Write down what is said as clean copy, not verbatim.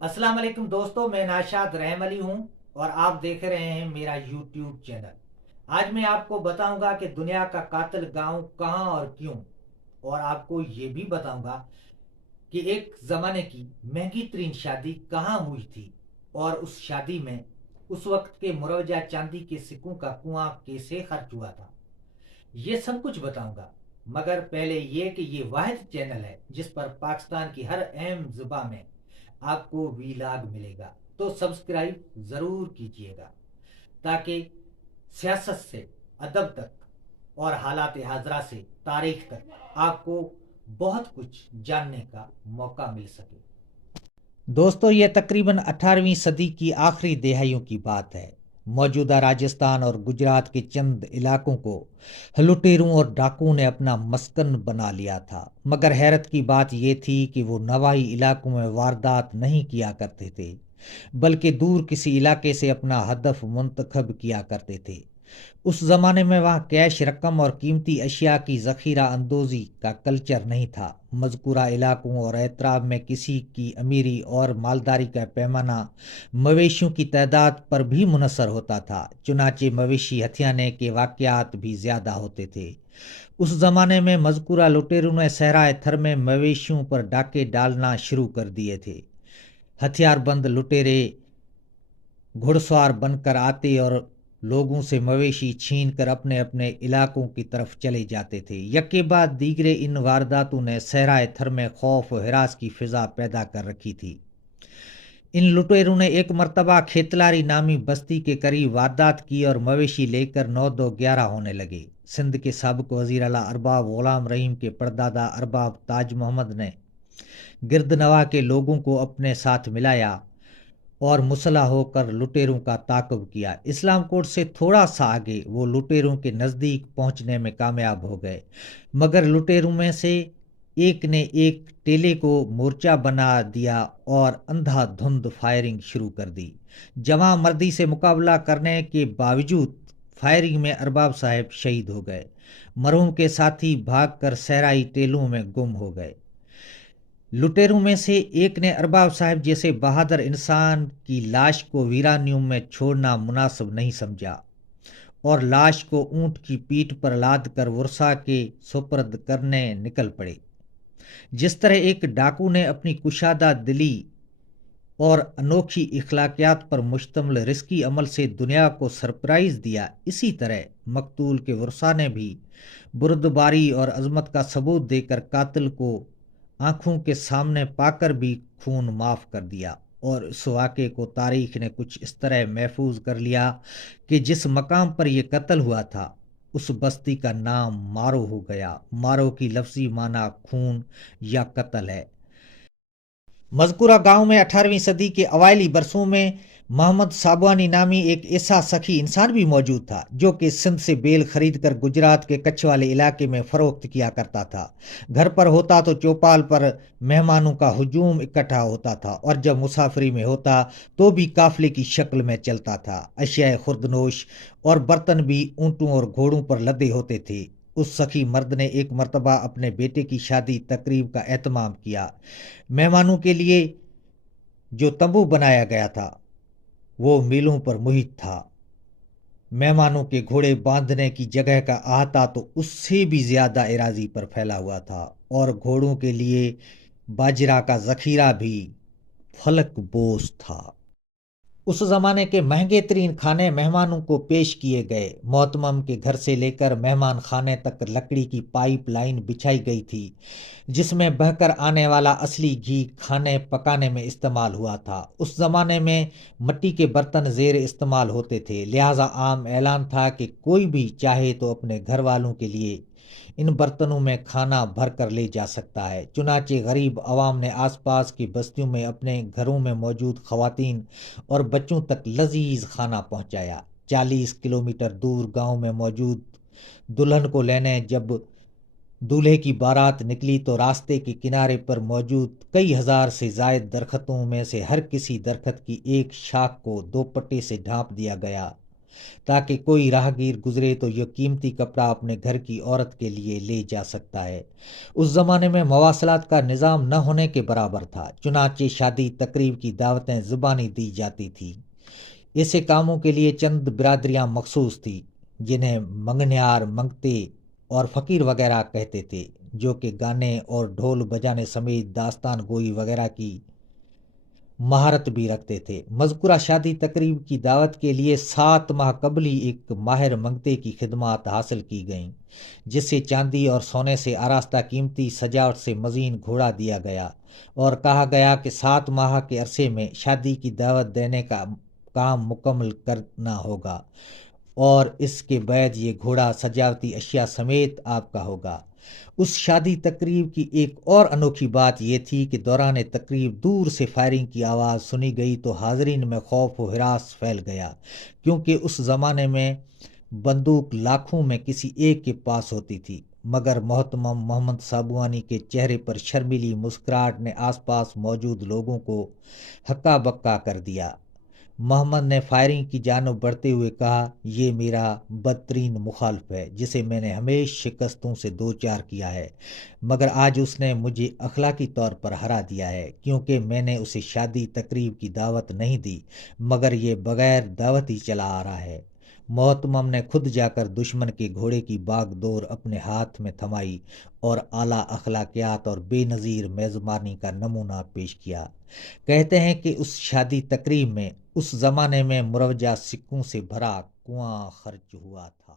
अस्सलाम वालेकुम दोस्तों, मैं नाशाद रहम अली हूँ और आप देख रहे हैं मेरा यूट्यूब चैनल। आज मैं आपको बताऊंगा कि दुनिया का कातिल गांव कहाँ और क्यों। और आपको ये भी बताऊंगा कि एक ज़माने की महंगी तरीन शादी कहाँ हुई थी और उस शादी में उस वक्त के मुरवजा चांदी के सिक्कों का कुआं कैसे खर्च हुआ था। ये सब कुछ बताऊंगा, मगर पहले ये कि ये वाहिद चैनल है जिस पर पाकिस्तान की हर अहम जुबा में आपको वीलाग मिलेगा। तो सब्सक्राइब ज़रूर कीजिएगा ताकि सियासत से अदब तक और हालात हाजरा से तारीख तक आपको बहुत कुछ जानने का मौका मिल सके। दोस्तों, ये तकरीबन 18वीं सदी की आखिरी दहाइयों की बात है। मौजूदा राजस्थान और गुजरात के चंद इलाकों को लुटेरों और डाकुओं ने अपना मस्कन बना लिया था। मगर हैरत की बात यह थी कि वो नवाही इलाकों में वारदात नहीं किया करते थे, बल्कि दूर किसी इलाके से अपना हदफ मुंतखब किया करते थे। उस ज़माने में वहाँ कैश रकम और कीमती अशिया की ज़ख़ीरा अंदोज़ी का कल्चर नहीं था। मज़कूरा इलाकों और एतराब में किसी की अमीरी और मालदारी का पैमाना मवेशियों की तादाद पर भी मुनसर होता था। चुनाचे मवेशी हथियाने के वाक़यात भी ज़्यादा होते थे। उस ज़माने में मज़कूरा लुटेरों ने सहराए थर में मवेशियों पर डाके डालना शुरू कर दिए थे। हथियारबंद लुटेरे घुड़सवार बनकर आते और लोगों से मवेशी छीन कर अपने अपने इलाकों की तरफ चले जाते थे। यके बाद दीगरे इन वारदातों ने सहराए थर में खौफ और हिरास की फिजा पैदा कर रखी थी। इन लुटेरों ने एक मर्तबा खेतलारी नामी बस्ती के करीब वारदात की और मवेशी लेकर 9-2-11 होने लगे। सिंध के साबिक वजीर आला अरबाब गुलाम रहीम के परदादा अरबाब ताज मोहम्मद ने गिरदनवा के लोगों को अपने साथ मिलाया और मुसल्ह होकर लुटेरों का ताक़ुब किया। इस्लाम कोट से थोड़ा सा आगे वो लुटेरों के नज़दीक पहुंचने में कामयाब हो गए, मगर लुटेरों में से एक ने एक टेले को मोर्चा बना दिया और अंधाधुंध फायरिंग शुरू कर दी। जवां मर्दी से मुकाबला करने के बावजूद फायरिंग में अरबाब साहब शहीद हो गए। मरहूम के साथी भागकर सहराई टेलों में गुम हो गए। लुटेरों में से एक ने अरबाब साहब जैसे बहादुर इंसान की लाश को वीरानियों में छोड़ना मुनासिब नहीं समझा और लाश को ऊंट की पीठ पर लाद कर वर्षा के सुपर्द करने निकल पड़े। जिस तरह एक डाकू ने अपनी कुशादा दिली और अनोखी इखलाकियात पर मुश्तमिल रिस्की अमल से दुनिया को सरप्राइज दिया, इसी तरह मकतूल के वर्षा ने भी बुर्दबारी और अजमत का सबूत देकर कातिल को आंखों के सामने पाकर भी खून माफ कर दिया। और इस वाक़े को तारीख ने कुछ इस तरह महफूज कर लिया कि जिस मकाम पर यह कत्ल हुआ था उस बस्ती का नाम मारो हो गया। मारो की लफ्जी माना खून या कत्ल है। मज़कूरा गांव में 18वीं सदी के अवायली बरसों में मोहम्मद साबवानी नामी एक ऐसा सखी इंसान भी मौजूद था जो कि सिंध से बेल खरीद कर गुजरात के कच्छ वाले इलाके में फ़रोख्त किया करता था। घर पर होता तो चौपाल पर मेहमानों का हुजूम इकट्ठा होता था और जब मुसाफरी में होता तो भी काफिले की शक्ल में चलता था। अशिया खुर्दनोश और बर्तन भी ऊँटों और घोड़ों पर लदे होते थे। उस सखी मर्द ने एक मर्तबा अपने बेटे की शादी तकरीब का एहतमाम किया। मेहमानों के लिए जो तंबू बनाया गया था वो मीलों पर मुहित था। मेहमानों के घोड़े बांधने की जगह का अहाता तो उससे भी ज्यादा एराजी पर फैला हुआ था और घोड़ों के लिए बाजरा का जखीरा भी फलक बोस था। उस ज़माने के महंगे तरीन खाने मेहमानों को पेश किए गए। मोहतमम के घर से लेकर मेहमान खाने तक लकड़ी की पाइप लाइन बिछाई गई थी जिसमें बहकर आने वाला असली घी खाने पकाने में इस्तेमाल हुआ था। उस ज़माने में मिट्टी के बर्तन ज़ेर इस्तेमाल होते थे, लिहाजा आम ऐलान था कि कोई भी चाहे तो अपने घर वालों के लिए इन बर्तनों में खाना भर कर ले जा सकता है। चुनाचे गरीब अवाम ने आसपास की बस्तियों में अपने घरों में मौजूद खवातीन और बच्चों तक लजीज खाना पहुंचाया। 40 किलोमीटर दूर गांव में मौजूद दुल्हन को लेने जब दूल्हे की बारात निकली तो रास्ते के किनारे पर मौजूद कई हजार से जायद दरख्तों में से हर किसी दरख्त की एक शाख को 2 पट्टे से ढांप दिया गया تاکہ کوئی راہگیر گزرے تو یہ قیمتی کپڑا اپنے گھر کی عورت کے لیے لے جا سکتا ہے۔ اس زمانے میں مواصلات کا نظام نہ ہونے کے برابر تھا، چنانچہ شادی تقریب کی دعوتیں زبانی دی جاتی تھیں۔ ایسے کاموں کے لیے چند برادریاں مخصوص تھیں جنہیں منگنیار، منگتے اور فقیر وغیرہ کہتے تھے، جو کہ گانے اور ڈھول بجانے سمیت داستان گوئی وغیرہ کی مہارت بھی رکھتے تھے۔ مذکورہ شادی تقریب کی دعوت کے لیے 7 ماہ قبل ہی ایک ماہر منگتے کی خدمات حاصل کی گئیں، جسے چاندی اور سونے سے آراستہ قیمتی سجاوٹ سے مزین گھوڑا دیا گیا اور کہا گیا کہ 7 ماہ کے عرصے میں شادی کی دعوت دینے کا کام مکمل کرنا ہوگا، اور اس کے بعد یہ گھوڑا سجاوٹی اشیاء سمیت آپ کا ہوگا۔ اس شادی تقریب کی ایک اور انوکھی بات یہ تھی کہ دوران تقریب دور سے فائرنگ کی آواز سنی گئی تو حاضرین میں خوف و ہراس پھیل گیا، کیونکہ اس زمانے میں بندوق لاکھوں میں کسی ایک کے پاس ہوتی تھی، مگر محترم محمد سابوانی کے چہرے پر شرمیلی مسکراہٹ نے آس پاس موجود لوگوں کو ہکا بکا کر دیا۔ محمد نے فائرنگ کی جانب بڑھتے ہوئے کہا، یہ میرا بدترین مخالف ہے جسے میں نے ہمیشہ شکستوں سے دوچار کیا ہے، مگر آج اس نے مجھے اخلاقی طور پر ہرا دیا ہے، کیونکہ میں نے اسے شادی تقریب کی دعوت نہیں دی، مگر یہ بغیر دعوت ہی چلا آ رہا ہے۔ محتمم نے خود جا کر دشمن کے گھوڑے کی باغ دور اپنے ہاتھ میں تھمائی اور اعلیٰ اخلاقیات اور بے نظیر میزبانی کا نمونہ پیش کیا۔ کہتے ہیں کہ اس شادی تقریب میں اس زمانے میں مروجہ سکوں سے بھرا کنواں خرچ ہوا تھا۔